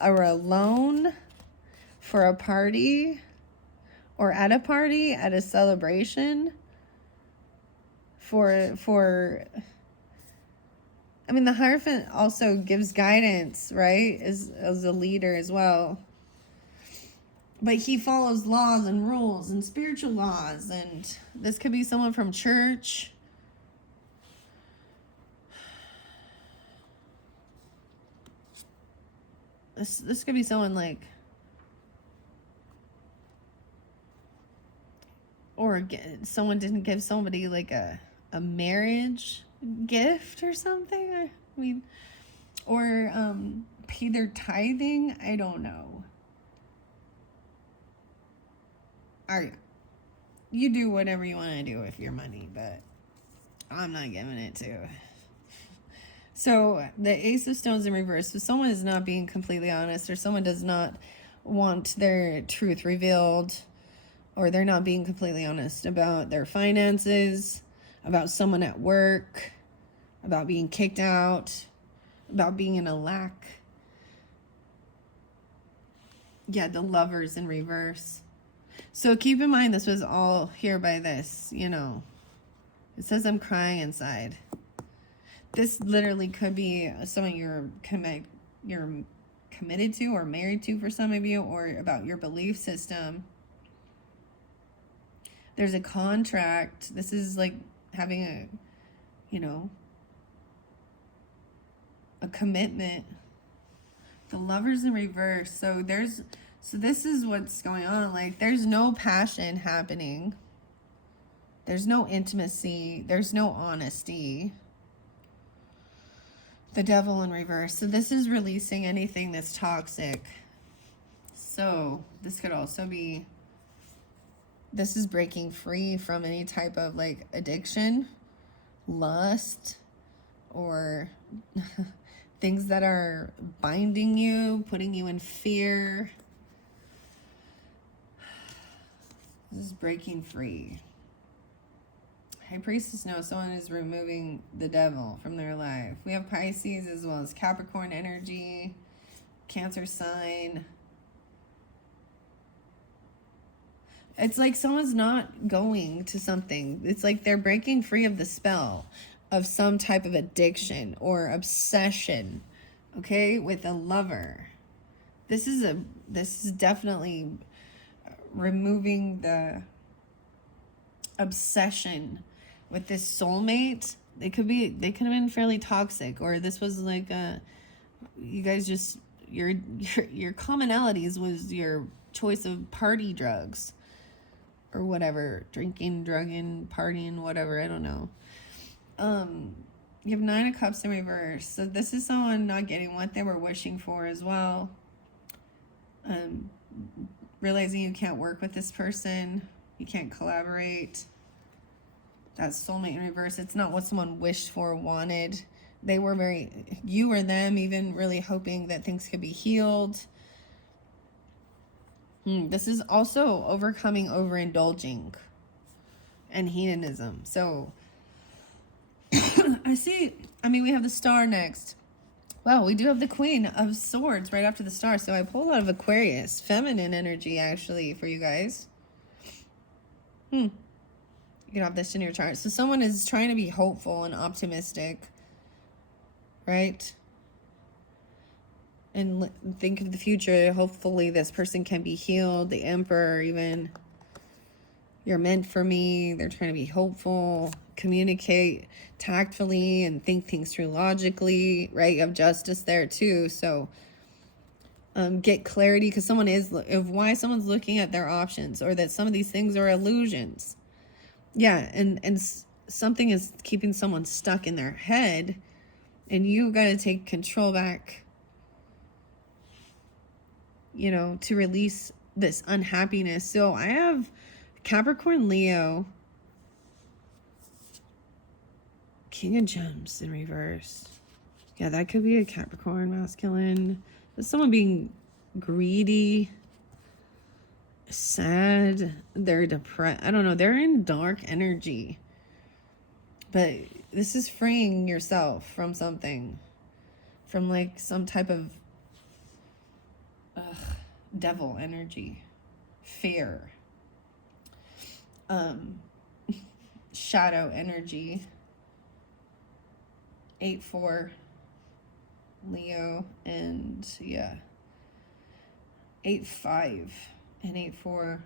Or a loan for a party. Or at a party, at a celebration. For I mean, the Hierophant also gives guidance, right? As a leader as well. But he follows laws and rules and spiritual laws. And this could be someone from church. This could be someone like, or someone didn't give somebody like a marriage gift or something. I mean, or pay their tithing. I don't know. You do whatever you want to do with your money, but I'm not giving it to. So the Ace of Stones in reverse. So someone is not being completely honest, or someone does not want their truth revealed, or they're not being completely honest about their finances, about someone at work, about being kicked out, about being in a lack. Yeah, the Lovers in reverse. So keep in mind, this was all here by this, you know. It says I'm crying inside. This literally could be someone you're committed to or married to for some of you, or about your belief system. There's a contract. This is like having a, you know, a commitment. The Lovers in reverse. So this is what's going on. Like, there's no passion happening. There's no intimacy. There's no honesty. The Devil in reverse. So this is releasing anything that's toxic. So this could also be, this is breaking free from any type of like addiction, lust, or things that are binding you, putting you in fear. This is breaking free. High Priestess knows someone is removing the devil from their life. We have Pisces as well as Capricorn energy, Cancer sign. It's like someone's not going to something. It's like they're breaking free of the spell of some type of addiction or obsession, okay, with a lover. This is definitely removing the obsession with this soulmate. They could have been fairly toxic, or this was like you guys just your commonalities was your choice of party drugs or whatever, drinking, drugging, partying, whatever, I don't know. You have 9 of Cups in reverse. So this is someone not getting what they were wishing for as well. Realizing you can't work with this person, you can't collaborate. That's soulmate in reverse. It's not what someone wished for, wanted. They were you or them even really hoping that things could be healed. This is also overcoming overindulging and hedonism. So we have the Star next. Wow, we do have the Queen of Swords right after the Star. So I pulled out of Aquarius, feminine energy actually for you guys. You can have this in your chart. So someone is trying to be hopeful and optimistic, right? And think of the future. Hopefully this person can be healed. The Emperor even. You're meant for me. They're trying to be hopeful, communicate tactfully, and think things through logically, right? You have Justice there too. So get clarity, because someone is, of why someone's looking at their options, or that some of these things are illusions. Yeah, and something is keeping someone stuck in their head, and you got to take control back, you know, to release this unhappiness. So I have Capricorn, Leo, King of Gems in reverse. Yeah, that could be a Capricorn masculine. There's someone being greedy, sad, they're depressed. I don't know. They're in dark energy. But this is freeing yourself from something. From like some type of devil energy. Fear. Shadow energy. 8-4 Leo, and yeah, 8-5 and 8-4.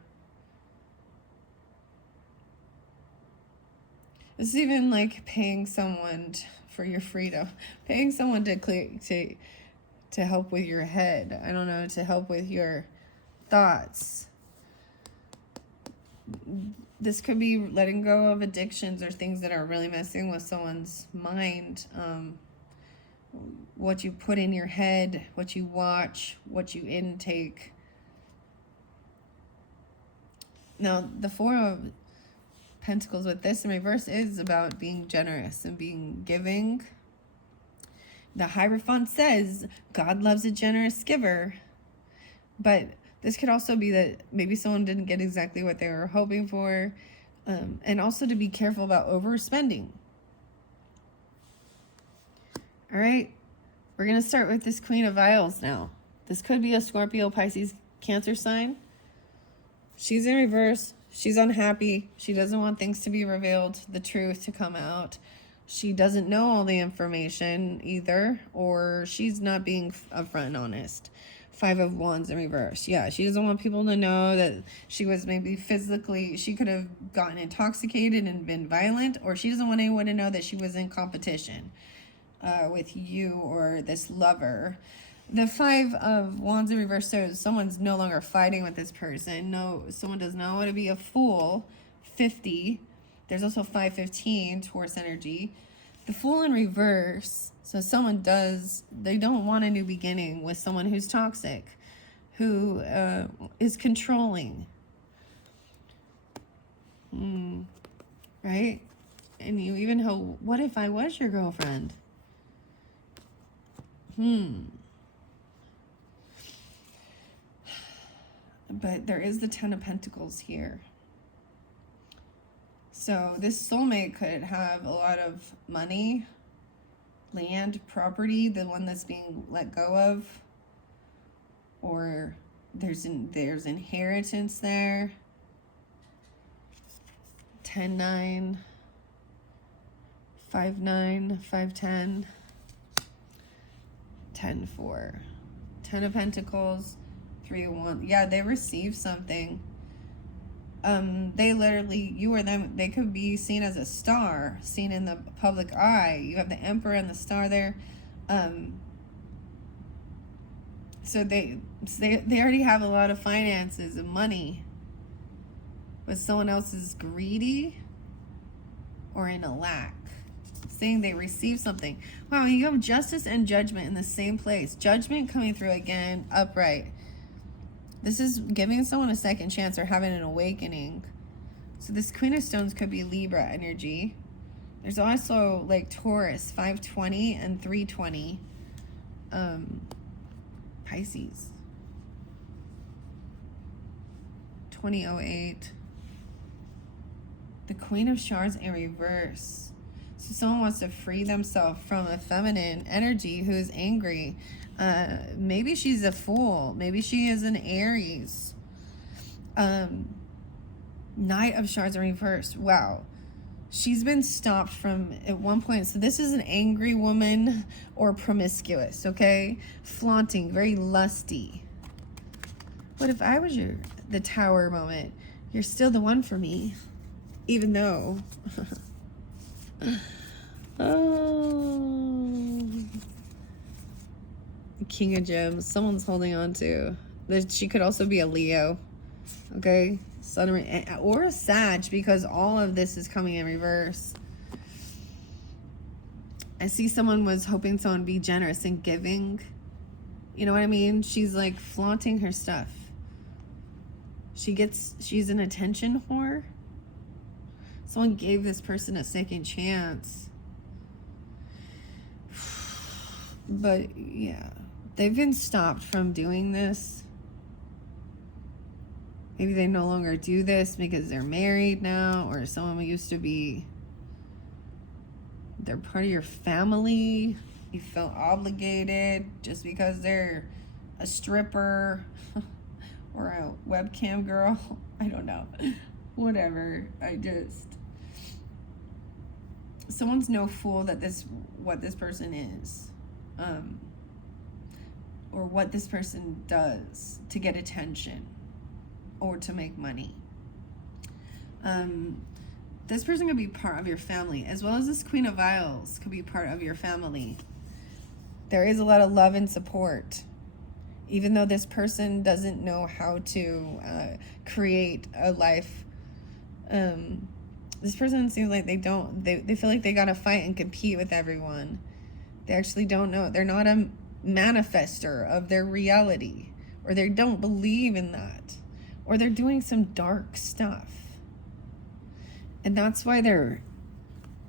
It's even like paying someone for your freedom, paying someone to help with your head. I don't know, to help with your thoughts. This could be letting go of addictions or things that are really messing with someone's mind. What you put in your head, what you watch, what you intake. Now, the Four of Pentacles with this in reverse is about being generous and being giving. The Hierophant says God loves a generous giver. But this could also be that maybe someone didn't get exactly what they were hoping for. And also to be careful about overspending. All right. We're going to start with this Queen of Vials now. This could be a Scorpio, Pisces, Cancer sign. She's in reverse. She's unhappy. She doesn't want things to be revealed, the truth to come out. She doesn't know all the information either, or she's not being upfront and honest. 5 of Wands in reverse. Yeah, she doesn't want people to know that she was maybe physically, she could have gotten intoxicated and been violent, or she doesn't want anyone to know that she was in competition with you or this lover. The 5 of Wands in reverse shows someone's no longer fighting with this person. No, someone does not want to be a fool. 50. There's also 5-15, Taurus energy. The Fool in reverse. So someone they don't want a new beginning with someone who's toxic, who is controlling. Right? And you even know, what if I was your girlfriend? But there is the 10 of Pentacles here. So this soulmate could have a lot of money, land, property, the one that's being let go of. Or there's inheritance there. 10-9, 5-9, 5-10, 10-4. 10 of Pentacles, 3 of Wands. Yeah, they received something. They literally, you or them, they could be seen as a star, seen in the public eye. You have the Emperor and the star there. So they already have a lot of finances and money. But someone else is greedy or in a lack. Saying they received something. Wow, you have Justice and Judgment in the same place. Judgment coming through again, upright. This is giving someone a second chance or having an awakening. So this Queen of Stones could be Libra energy. There's also like Taurus, 520 and 320. Pisces. 2008. The Queen of Shards in reverse. So someone wants to free themselves from a feminine energy who is angry. Maybe she's a Fool. Maybe she is an Aries. Knight of Shards in reverse. Wow. She's been stopped from at one point. So this is an angry woman or promiscuous, okay? Flaunting, very lusty. What if I was the Tower moment? You're still the one for me. Even though. Oh. King of Gems. Someone's holding on to. She could also be a Leo. Okay? Sun or a Sag, because all of this is coming in reverse. I see someone was hoping someone be generous and giving. You know what I mean? She's like flaunting her stuff. She's an attention whore. Someone gave this person a second chance. But yeah, they've been stopped from doing this. Maybe they no longer do this because they're married now, or someone used to be, they're part of your family. You felt obligated just because they're a stripper or a webcam girl. I don't know. Whatever. someone's no fool that what this person is, or what this person does to get attention or to make money. This person could be part of your family, as well as this Queen of Vials could be part of your family. There is a lot of love and support, even though this person doesn't know how to create a life. This person seems like they feel like they gotta fight and compete with everyone. They actually don't know. They're not a manifester of their reality, or they don't believe in that, or they're doing some dark stuff. And that's why they're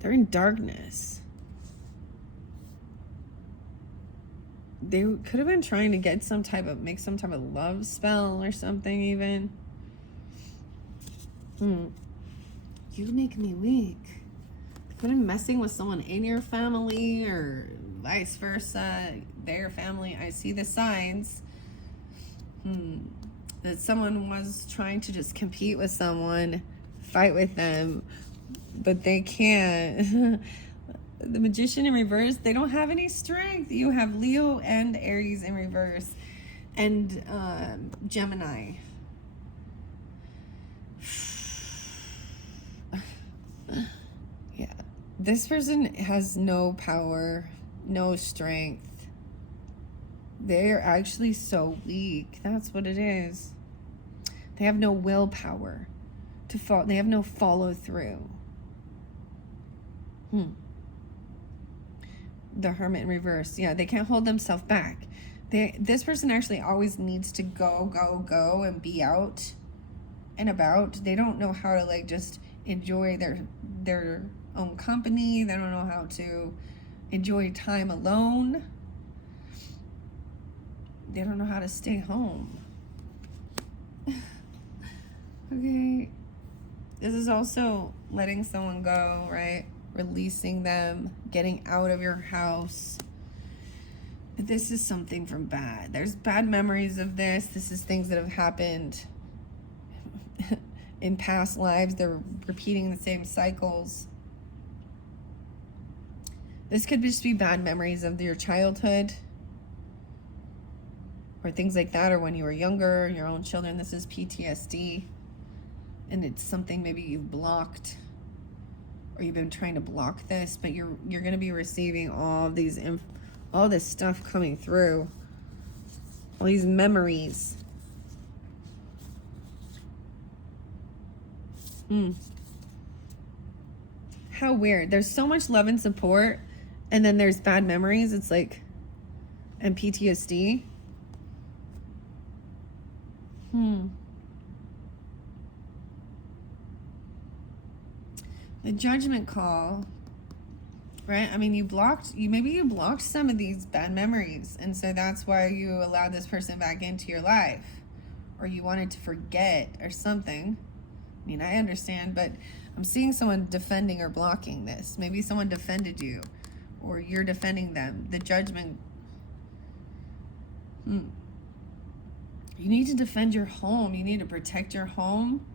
in darkness. They could have been trying to get make some type of love spell or something even. You make me weak. Could have been messing with someone in your family or vice versa, their family. I see the signs. That someone was trying to just compete with someone, fight with them, but they can't. The Magician in reverse, they don't have any strength. You have Leo and Aries in reverse, and Gemini. Yeah, this person has no power, no strength. They're actually so weak. That's what it is. They have no willpower to follow. They have no follow through. The Hermit in reverse. Yeah, they can't hold themselves back. This person actually always needs to go and be out and about. They don't know how to like just enjoy their own company. They don't know how to enjoy time alone. They don't know how to stay home. Okay. This is also letting someone go, right? Releasing them, getting out of your house. This is something from bad. There's bad memories of this. This is things that have happened in past lives. They're repeating the same cycles. This could just be bad memories of your childhood or things like that, or when you were younger, your own children. This is PTSD, and it's something maybe you've blocked, or you've been trying to block this, but you're going to be receiving all this stuff coming through, all these memories. How weird. There's so much love and support, and then there's bad memories. It's like, and PTSD. The Judgment Call, right? I mean, maybe you blocked some of these bad memories, and so that's why you allowed this person back into your life, or you wanted to forget or something. I mean, I understand, but I'm seeing someone defending or blocking this. Maybe someone defended you, or you're defending them. The Judgment. You need to defend your home. You need to protect your home.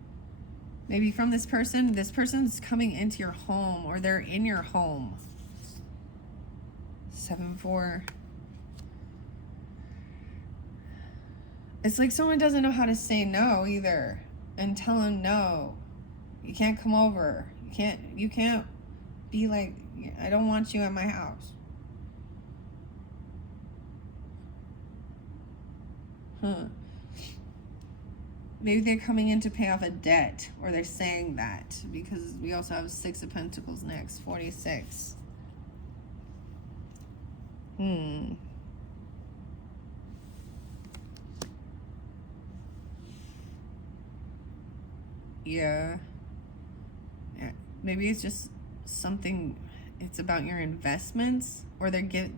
Maybe from this person. This person's coming into your home, or they're in your home. 7-4. It's like someone doesn't know how to say no either, and tell them no. You can't come over. You can't be like, I don't want you at my house. Maybe they're coming in to pay off a debt, or they're saying that, because we also have 6 of Pentacles next, 46. Yeah. Maybe it's just something, it's about your investments, or I feel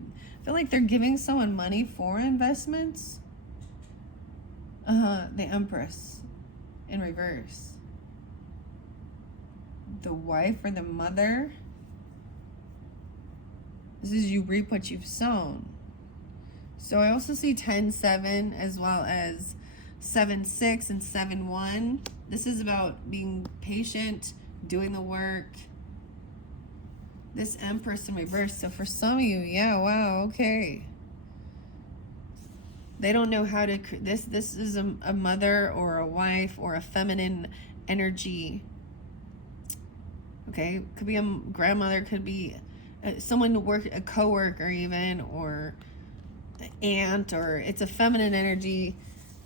like they're giving someone money for investments. The Empress in reverse. The wife or the mother. This is you reap what you've sown. So I also see 10-7 as well as 7-6 and 7-1. This is about being patient, doing the work. This Empress in reverse. So for some of you, yeah, wow, okay. They don't know how to, this is a mother or a wife or a feminine energy. Okay, could be a grandmother, could be someone to work, a coworker even, or an aunt, or it's a feminine energy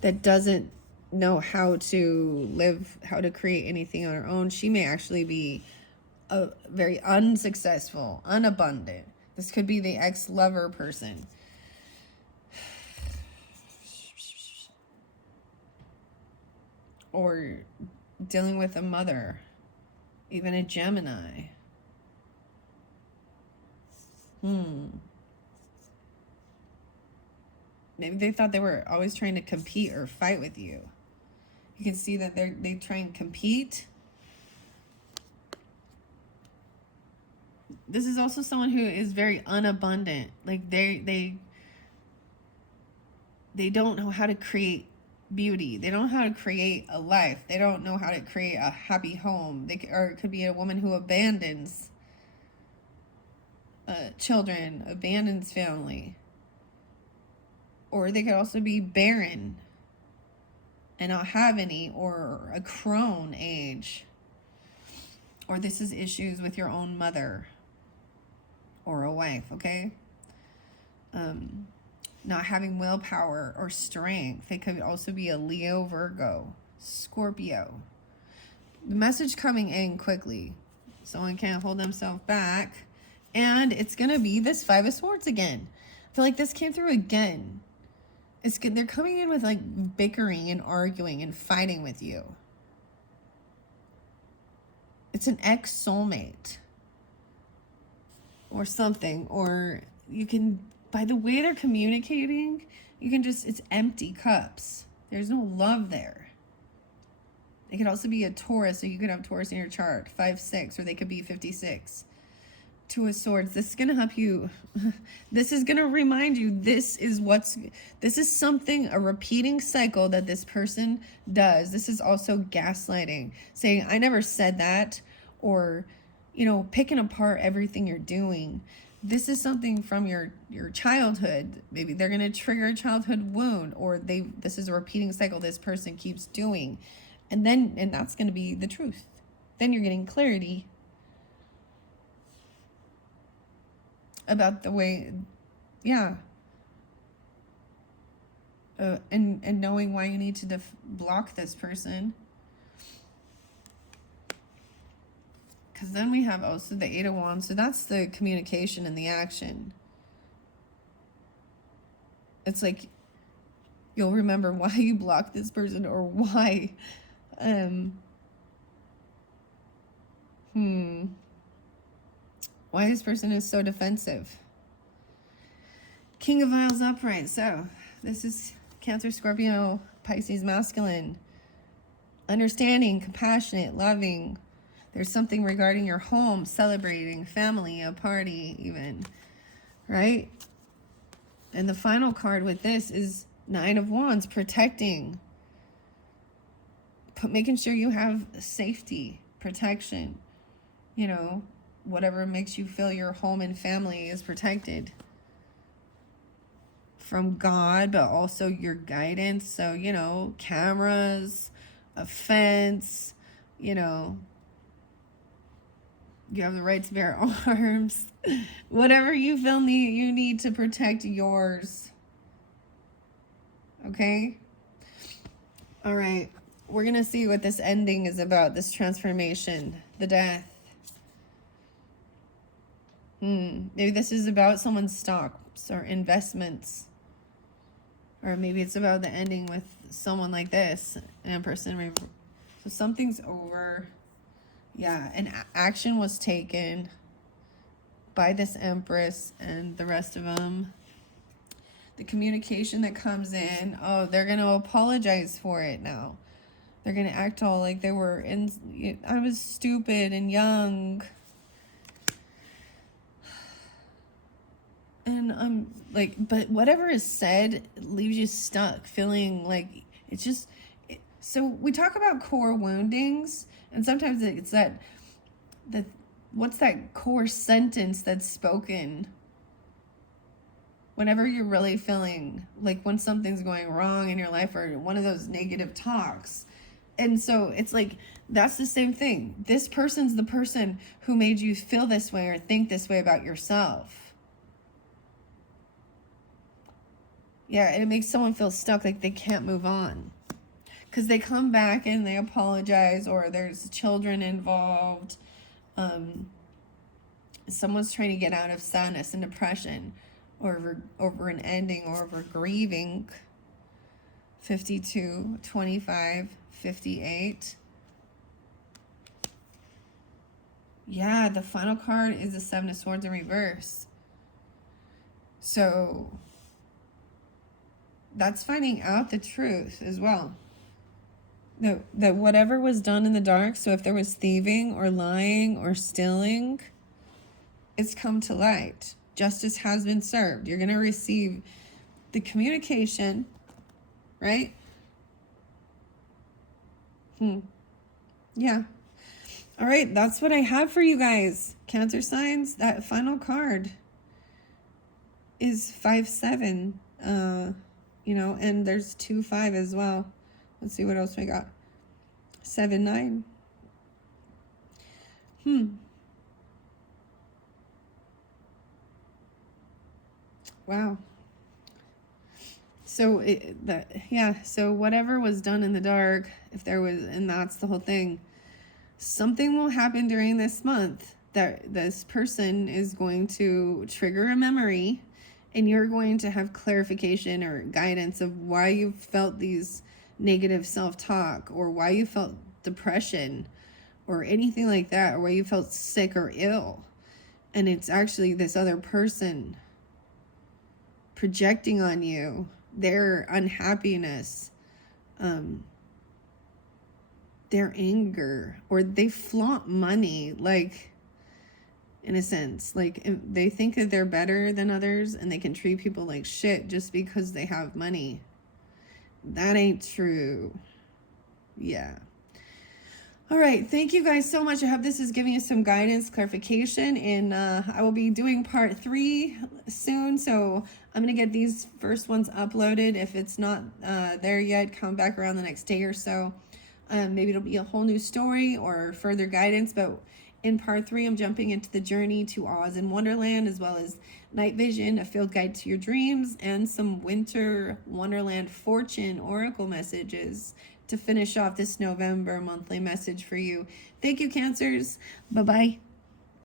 that doesn't know how to live, how to create anything on her own. She may actually be a very unsuccessful, unabundant. This could be the ex-lover person. Or dealing with a mother, even a Gemini. Maybe they thought they were always trying to compete or fight with you. You can see that they try and compete. This is also someone who is very unabundant. Like they don't know how to create beauty. They don't know how to create a life. They don't know how to create a happy home. Or it could be a woman who abandons children, abandons family. Or they could also be barren and not have any, or a crone age. Or this is issues with your own mother or a wife, okay? Not having willpower or strength. They could also be a Leo, Virgo, Scorpio. The message coming in quickly. Someone can't hold themselves back. And it's going to be this Five of Swords again. I feel like this came through again. It's good. They're coming in with like bickering and arguing and fighting with you. It's an ex-soulmate or something. Or you can, by the way they're communicating, you can just, it's empty cups. There's no love there. It could also be a Taurus, so you could have Taurus in your chart, 5-6, or they could be 56. Two of Swords. This is going to help you. This is going to remind you this is something, a repeating cycle that this person does. This is also gaslighting, saying, I never said that, or, you know, picking apart everything you're doing. This is something from your childhood. Maybe they're going to trigger a childhood wound, or this is a repeating cycle this person keeps doing. And that's going to be the truth. Then you're getting clarity about the way, yeah. And knowing why you need to block this person. Because then we have also the Eight of Wands. So that's the communication and the action. It's like you'll remember why you blocked this person, or why why this person is so defensive. King of Vials upright. So this is Cancer, Scorpio, Pisces masculine. Understanding, compassionate, loving. There's something regarding your home, celebrating, family, a party even, right? And the final card with this is Nine of Wands, protecting. Making sure you have safety, protection, you know, whatever makes you feel your home and family is protected from God, but also your guidance. So, you know, cameras, a fence, you know, you have the right to bear arms, whatever you feel you need to protect yours. Okay? All right. We're going to see what this ending is about, this transformation, the death. Maybe this is about someone's stocks or investments. Or maybe it's about the ending with someone like this, an Empress. So something's over. Yeah, an action was taken by this Empress and the rest of them. The communication that comes in, oh, they're going to apologize for it now. They're going to act all like they were I was stupid and young. And I'm like, but whatever is said leaves you stuck, feeling like it's just, so we talk about core woundings, and sometimes it's that what's that core sentence that's spoken whenever you're really feeling like when something's going wrong in your life, or one of those negative talks. And so it's like, that's the same thing. This person's the person who made you feel this way or think this way about yourself. Yeah, and it makes someone feel stuck, like they can't move on. Because they come back and they apologize, or there's children involved. Someone's trying to get out of sadness and depression, or over an ending, or over grieving. 52, 25, 58. Yeah, the final card is the Seven of Swords in reverse. So that's finding out the truth as well. That whatever was done in the dark, so if there was thieving or lying or stealing, it's come to light. Justice has been served. You're going to receive the communication, right? Yeah. All right, that's what I have for you guys. Cancer signs, that final card is 5-7. You know, and there's 2-5 as well. Let's see what else we got. 7-9. Wow. So so whatever was done in the dark, if there was, and that's the whole thing, something will happen during this month that this person is going to trigger a memory, and you're going to have clarification or guidance of why you felt these negative self-talk, or why you felt depression or anything like that, or why you felt sick or ill. And it's actually this other person projecting on you their unhappiness, their anger, or they flaunt money, like, in a sense, like they think that they're better than others and they can treat people like shit just because they have money. That ain't true. Yeah. All right. Thank you guys so much. I hope this is giving you some guidance, clarification, and I will be doing part 3 soon. So I'm going to get these first ones uploaded. If it's not there yet, come back around the next day or so. Maybe it'll be a whole new story or further guidance, but in part 3, I'm jumping into the journey to Oz and Wonderland, as well as night vision, a field guide to your dreams, and some winter Wonderland fortune oracle messages to finish off this November monthly message for you. Thank you, Cancers. Bye-bye.